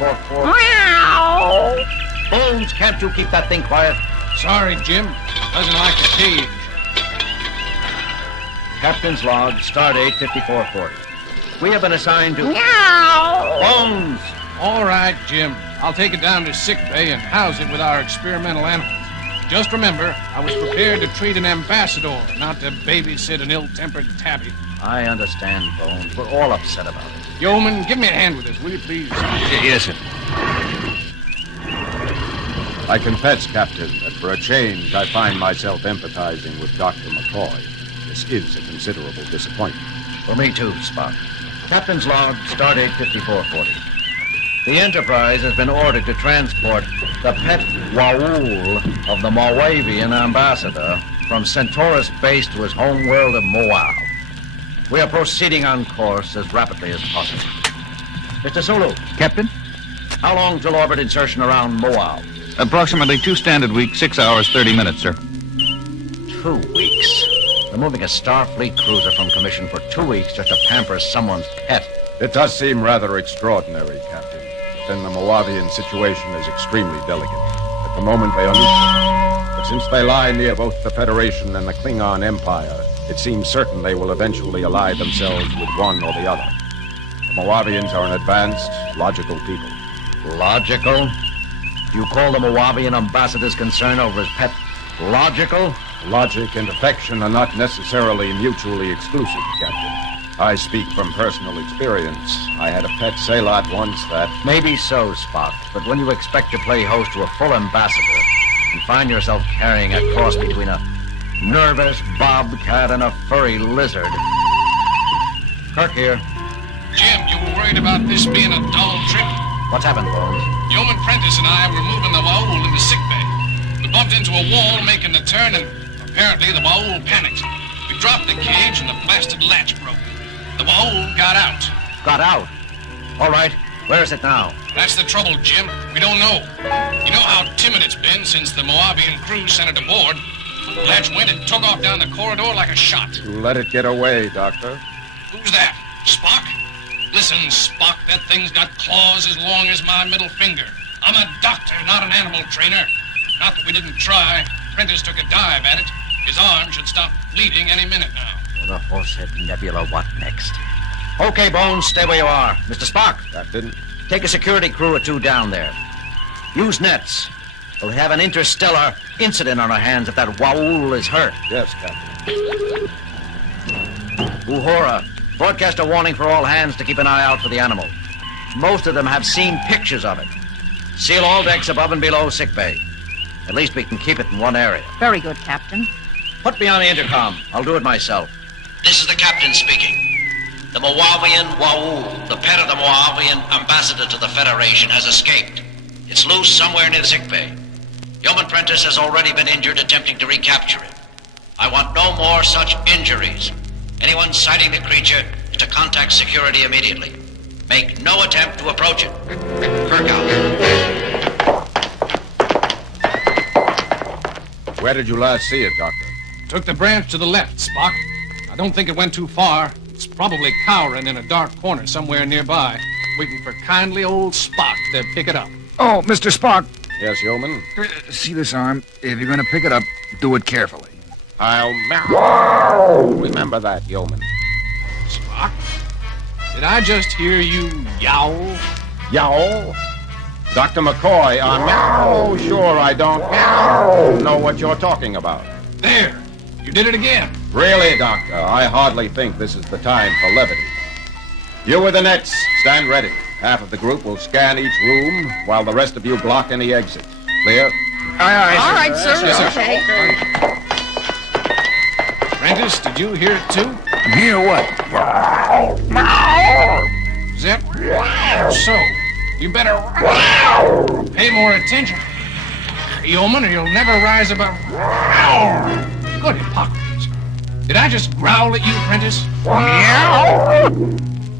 5440. Meow. Bones, can't you keep that thing quiet? Sorry, Jim. Doesn't like the cage. Captain's log, stardate 5440. We have been assigned to... Meow. Bones! All right, Jim. I'll take it down to sick bay and house it with our experimental animals. Just remember, I was prepared to treat an ambassador, not to babysit an ill-tempered tabby. I understand, Bones. We're all upset about it. Yeoman, give me a hand with this, will you please? Yes, sir. I confess, Captain, that for a change, I find myself empathizing with Dr. McCoy. This is a considerable disappointment. For me too, Spock. Captain's log, stardate 5440. The Enterprise has been ordered to transport the pet Moauv of the Moavian ambassador from Centaurus base to his home world of Moauv. We are proceeding on course as rapidly as possible. Mr. Sulu. Captain? How long till orbit insertion around Moauv? Approximately 2 standard weeks, 6 hours, 30 minutes, sir. 2 weeks. They're moving a Starfleet cruiser from commission for 2 weeks just to pamper someone's pet. It does seem rather extraordinary, Captain. Then the Moavian situation is extremely delicate. At the moment, they are neutral. But since they lie near both the Federation and the Klingon Empire, it seems certain they will eventually ally themselves with one or the other. The Moavians are an advanced, logical people. Logical? You call the Moavian ambassador's concern over his pet logical? Logic and affection are not necessarily mutually exclusive, Captain. I speak from personal experience. I had a pet sailot once that... Maybe so, Spock, but when you expect to play host to a full ambassador and find yourself carrying a cross between a nervous bobcat and a furry lizard... Kirk here. Jim, you were worried about this being a dull trip? What's happened, Bones? Yeoman Prentice and I were moving the Moauv into sickbay. We bumped into a wall making the turn, and apparently the Moauv panicked. We dropped the cage, and the blasted latch broke. The Moauv got out. Got out? All right. Where is it now? That's the trouble, Jim. We don't know. You know how timid it's been since the Moavian crew sent it aboard. The latch went and took off down the corridor like a shot. Let it get away, Doctor. Who's that? Spock? Listen, Spock, that thing's got claws as long as my middle finger. I'm a doctor, not an animal trainer. Not that we didn't try. Prentice took a dive at it. His arm should stop bleeding any minute now. The Horsehead Nebula, what next? Okay, Bones, stay where you are. Mr. Spock. Captain? Take a security crew or 2 down there. Use nets. We'll have an interstellar incident on our hands if that Moauv is hurt. Yes, Captain. Uhura, broadcast a warning for all hands to keep an eye out for the animal. Most of them have seen pictures of it. Seal all decks above and below sickbay. At least we can keep it in one area. Very good, Captain. Put me on the intercom. I'll do it myself. This is the captain speaking. The Moavian Moauv, the pet of the Moavian ambassador to the Federation, has escaped. It's loose somewhere near the sickbay. Yeoman Prentice has already been injured attempting to recapture it. I want no more such injuries. Anyone sighting the creature is to contact security immediately. Make no attempt to approach it. Kirk out. Where did you last see it, Doctor? Took the branch to the left, Spock. I don't think it went too far. It's probably cowering in a dark corner somewhere nearby, waiting for kindly old Spock to pick it up. Oh, Mr. Spock. Yes, Yeoman? See this arm? If you're going to pick it up, do it carefully. I'll meow. Remember that, Yeoman. Spock? Did I just hear you yowl? Yowl? Dr. McCoy, meow. Sure, I don't know what you're talking about. There! You did it again. Really, Doctor, I hardly think this is the time for levity. You with the nets, stand ready. Half of the group will scan each room, while the rest of you block any exits. Clear? Aye, All right, sir. Yes, sir. Okay. Prentice, did you hear it too? Hear what? Zip? So, you better pay more attention, Yeoman, or you'll never rise above. Good Hippocrates. Did I just growl at you, Prentice?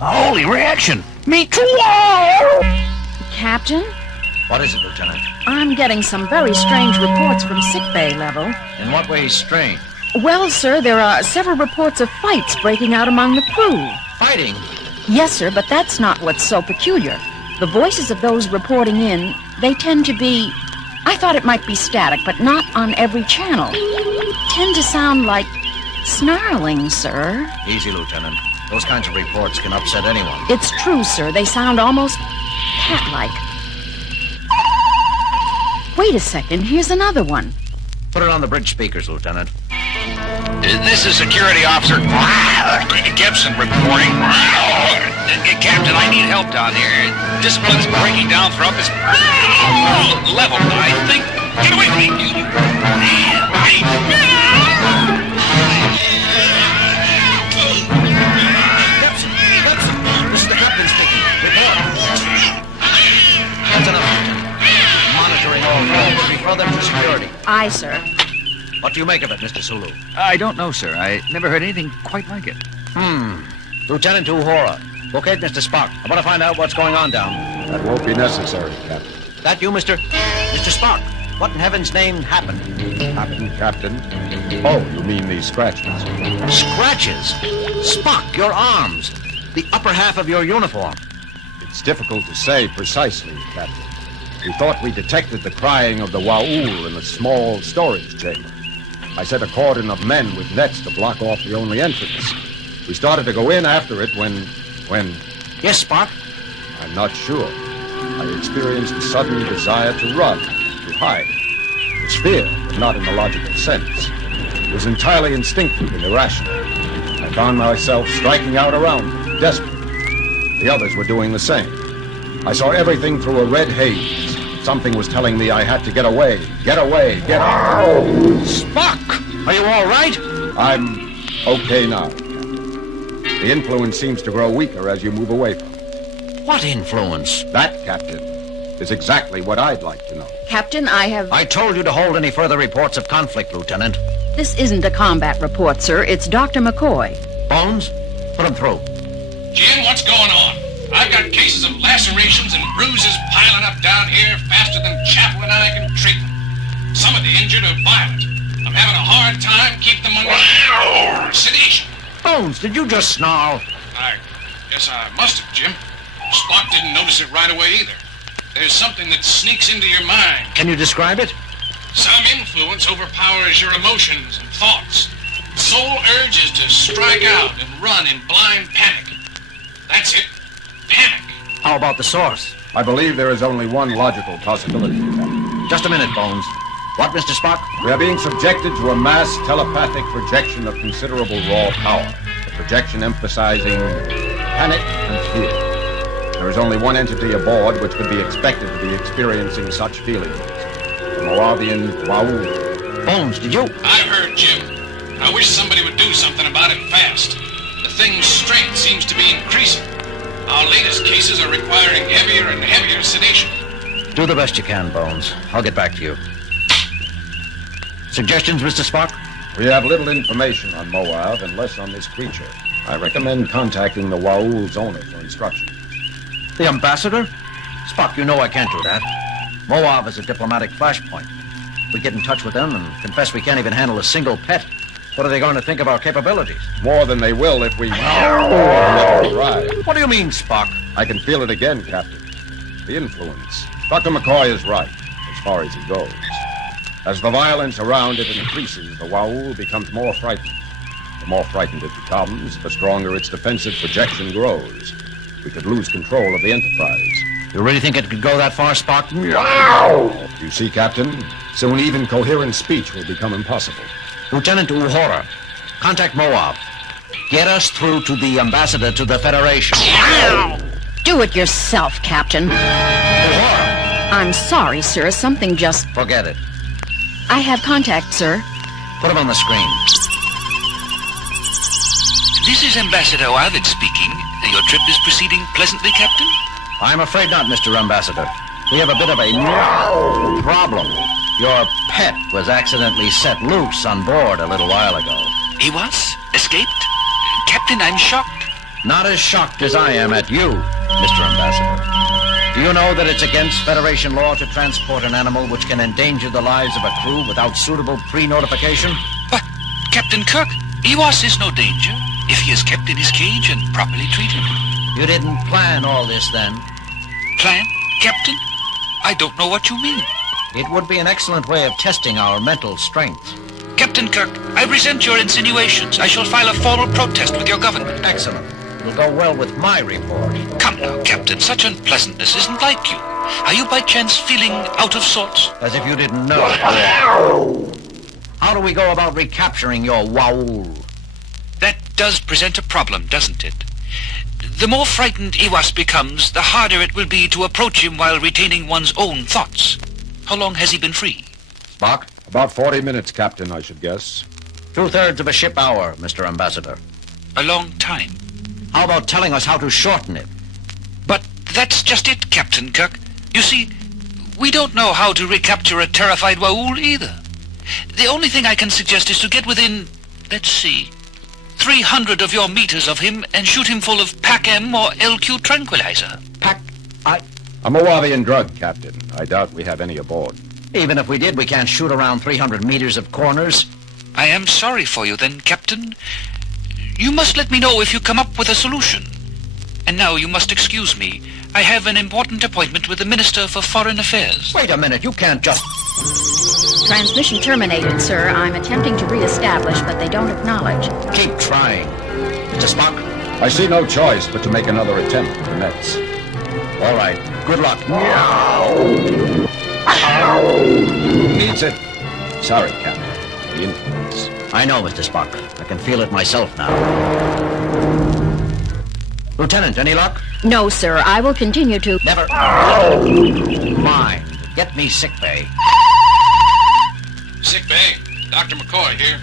Holy reaction. Me too. Captain, What is it, Lieutenant? I'm getting some very strange reports from sickbay level. In what way strange? Well, sir, there are several reports of fights breaking out among the crew. Fighting? Yes, sir, but that's not what's so peculiar. The voices of those reporting in, they tend to be... I thought it might be static, but not on every channel. Tend to sound like snarling, sir. Easy, Lieutenant. Those kinds of reports can upset anyone. It's true, sir. They sound almost cat-like. Wait a second. Here's another one. Put it on the bridge speakers, Lieutenant. This is Security Officer Gibson reporting. Captain, I need help down here. Discipline's breaking down throughout this level, I think. Get away from me! This is the captain speaking. Report. That's enough, Lieutenant. Monitoring all phones. Refer them to security. Aye, sir. What do you make of it, Mr. Sulu? I don't know, sir. I never heard anything quite like it. Lieutenant Uhura, locate Mr. Spock. I want to find out what's going on down. That won't be necessary, Captain. That you, Mr. Spock? What in heaven's name happened? Captain? Oh, you mean these scratches? Scratches? Spock, your arms. The upper half of your uniform. It's difficult to say precisely, Captain. We thought we detected the crying of the Moauv in a small storage chamber. I set a cordon of men with nets to block off the only entrance. We started to go in after it when... Yes, Spock? I'm not sure. I experienced a sudden desire to run, to hide. It's fear, but not in the logical sense. It was entirely instinctive and irrational. I found myself striking out around them, desperate. The others were doing the same. I saw everything through a red haze. Something was telling me I had to get away. Get away, get out. Spock! Are you all right? I'm okay now. The influence seems to grow weaker as you move away from it. What influence? That, Captain, is exactly what I'd like to know. Captain, I told you to hold any further reports of conflict, Lieutenant. This isn't a combat report, sir. It's Dr. McCoy. Bones, put him through. Jim, what's going on? I've got cases of lacerations and bruises piling up down here faster than Chapel and I can treat them. Some of the injured are violent. I'm having a hard time keeping them under sedation. Bones, did you just snarl? I guess I must have, Jim. Spock didn't notice it right away either. There's something that sneaks into your mind. Can you describe it? Some influence overpowers your emotions and thoughts. The sole urge is to strike out and run in blind panic. That's it. Panic. How about the source? I believe there is only one logical possibility, Captain. Just a minute, Bones. What, Mr. Spock? We are being subjected to a mass telepathic projection of considerable raw power. The projection emphasizing panic and fear. There is only one entity aboard which could be expected to be experiencing such feelings. The Moavian Moauv. Bones, did you? I've heard, Jim. I wish somebody would do something about it fast. The thing's strength seems to be increasing. Our latest cases are requiring heavier and heavier sedation. Do the best you can, Bones. I'll get back to you. Suggestions, Mr. Spock? We have little information on Moauv and less on this creature. I recommend contacting the Waul's owner for instructions. The ambassador? Spock, you know I can't do that. Moauv is a diplomatic flashpoint. We get in touch with them and confess we can't even handle a single pet. What are they going to think of our capabilities? More than they will if we... Right. What do you mean, Spock? I can feel it again, Captain. The influence. Dr. McCoy is right, as far as he goes. As the violence around it increases, the Moauv becomes more frightened. The more frightened it becomes, the stronger its defensive projection grows. We could lose control of the Enterprise. You really think it could go that far, Spock? You see, Captain, soon even coherent speech will become impossible. Lieutenant Uhura, contact Moauv. Get us through to the ambassador to the Federation. Do it yourself, Captain. Uhura! I'm sorry, sir. Something just... Forget it. I have contact, sir. Put him on the screen. This is Ambassador Moauv speaking. Your trip is proceeding pleasantly, Captain? I'm afraid not, Mr. Ambassador. We have a bit of a problem. Your pet was accidentally set loose on board a little while ago. He was? Escaped? Captain, I'm shocked. Not as shocked as I am at you, Mr. Ambassador. Do you know that it's against Federation law to transport an animal which can endanger the lives of a crew without suitable pre-notification? But, Captain Kirk, Ewas is no danger if he is kept in his cage and properly treated. You didn't plan all this then? Plan, Captain? I don't know what you mean. It would be an excellent way of testing our mental strength. Captain Kirk, I resent your insinuations. I shall file a formal protest with your government. Excellent. Will go well with my report. Come now, Captain. Such unpleasantness isn't like you. Are you by chance feeling out of sorts? As if you didn't know. How do we go about recapturing your Moauv? That does present a problem, doesn't it? The more frightened Iwas becomes, the harder it will be to approach him while retaining one's own thoughts. How long has he been free? Spock? About 40 minutes, Captain, I should guess. 2/3 of a ship hour, Mr. Ambassador. A long time. How about telling us how to shorten it? But that's just it, Captain Kirk. You see, we don't know how to recapture a terrified Moauv either. The only thing I can suggest is to get within, let's see, 300 of your meters of him and shoot him full of PAC-M or LQ tranquilizer. A Moavian drug, Captain. I doubt we have any aboard. Even if we did, we can't shoot around 300 meters of corners. I am sorry for you then, Captain. You must let me know if you come up with a solution. And now you must excuse me. I have an important appointment with the Minister for Foreign Affairs. Wait a minute, you can't just... Transmission terminated, sir. I'm attempting to reestablish, but they don't acknowledge. Keep trying. Mr. Spock? I see no choice but to make another attempt at the Mets. All right. Good luck. Needs it. Sorry, Captain. The influence. I know, Mr. Spock. I can feel it myself now. Lieutenant, any luck? No, sir. I will continue to... Never mind. Get me sick bay. Sick bay. Dr. McCoy here.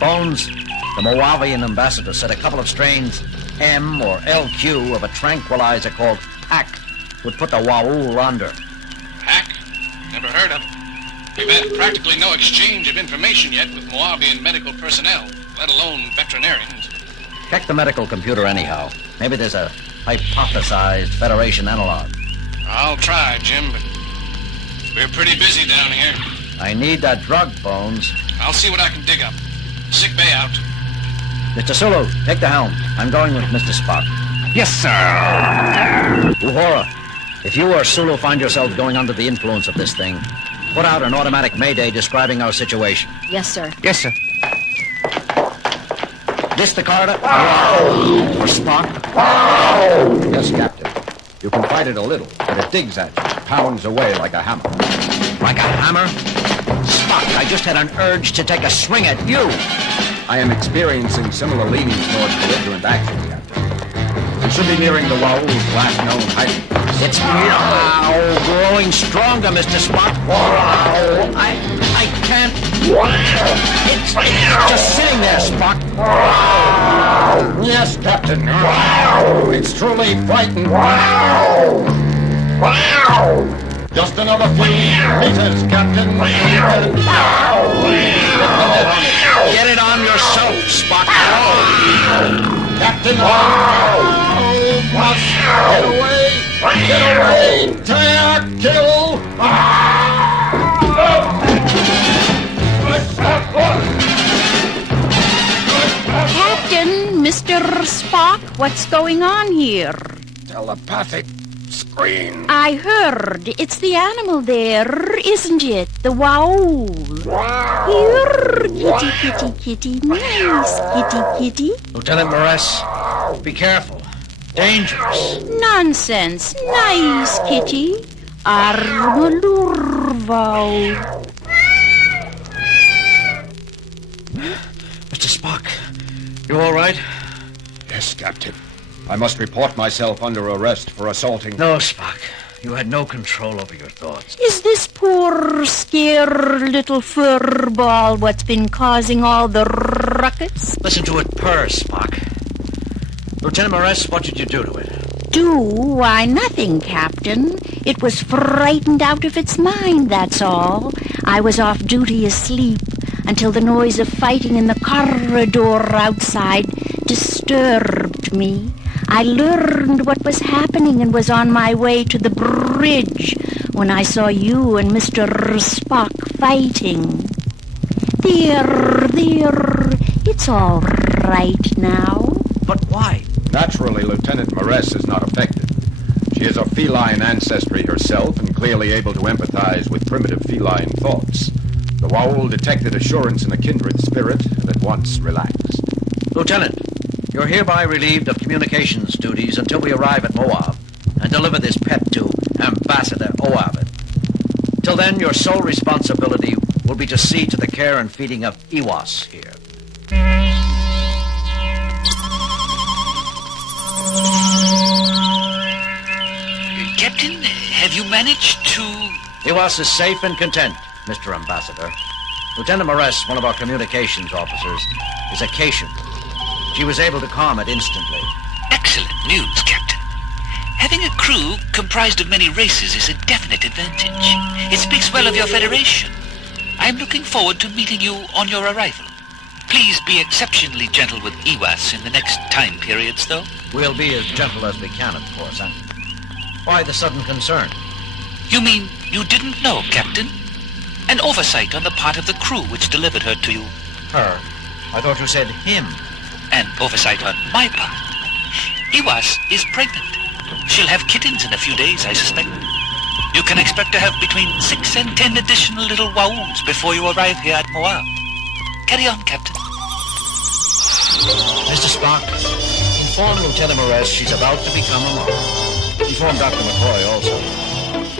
Bones, the Moavian ambassador said a couple of strains M or LQ of a tranquilizer called PAC would put the Moauv under. Hack? Never heard of it. We've had practically no exchange of information yet with Moavian medical personnel, let alone veterinarians. Check the medical computer anyhow. Maybe there's a hypothesized Federation analog. I'll try, Jim, but we're pretty busy down here. I need that drug, Bones. I'll see what I can dig up. Sick bay out. Mr. Sulu, take the helm. I'm going with Mr. Spock. Yes, sir. Uhura, if you or Sulu find yourselves going under the influence of this thing, put out an automatic mayday describing our situation. Yes, sir. Yes, sir. This the corridor? For Spock? Yes, Captain. You can fight it a little, but it digs at you, pounds away like a hammer. Like a hammer? Spock, I just had an urge to take a swing at you. I am experiencing similar leanings towards belligerent action, Captain. We should be nearing the Moauv's last known hiding place. It's now growing stronger, Mr. Spock. I can't... It's just sitting there, Spock. Yes, Captain. It's truly frightened. Just another few meters, Captain. Get it on yourself, Spock. Captain, must get away! Get away! Tear, kill! Captain, Mr. Spock, what's going on here? Telepathic screen. I heard. It's the animal there, isn't it? The Moauv. Here, kitty, kitty, kitty. Nice, kitty, kitty. Lieutenant Morris, be careful. Dangerous. Nonsense. Nice, kitty. Armalurvau. Mr. Spock, you all right? Yes, Captain. I must report myself under arrest for assaulting... No, Spock. You had no control over your thoughts. Is this poor, scared little furball what's been causing all the ruckus? Listen to it purr, Spock. Lieutenant Morris, what did you do to it? Do? Why, nothing, Captain. It was frightened out of its mind, that's all. I was off duty asleep until the noise of fighting in the corridor outside disturbed me. I learned what was happening and was on my way to the bridge when I saw you and Mr. Spock fighting. There, it's all right now. But why? Naturally, Lieutenant Morris is not affected. She She is of feline ancestry herself and clearly able to empathize with primitive feline thoughts. The Waul detected assurance in a kindred spirit and at once relaxed. Lieutenant, you're hereby relieved of communications duties until we arrive at Moauv and deliver this pet to Ambassador Moauv. Till then, your sole responsibility will be to see to the care and feeding of Iwas here. Captain, have you managed to... Iwas is safe and content, Mr. Ambassador. Lieutenant Moress, one of our communications officers, is a Cation. She was able to calm it instantly. Excellent news, Captain. Having a crew comprised of many races is a definite advantage. It speaks well of your Federation. I'm looking forward to meeting you on your arrival. Please be exceptionally gentle with Iwas in the next time periods, though. We'll be as gentle as we can, of course, and why the sudden concern? You mean you didn't know, Captain? An oversight on the part of the crew which delivered her to you. Her? I thought you said him. An oversight on my part. Iwas is pregnant. She'll have kittens in a few days, I suspect. You can expect to have between 6 and 10 additional little Waus before you arrive here at Moauv. Carry on, Captain. Mr. Spock, inform Lieutenant Moress she's about to become a mother. Inform Dr. McCoy also.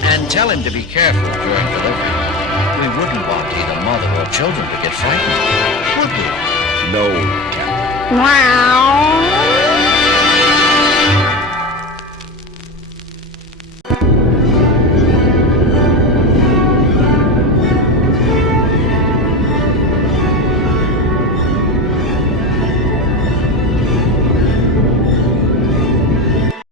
And tell him to be careful during delivery. We wouldn't want either mother or children to get frightened, would we? No, Captain. Wow.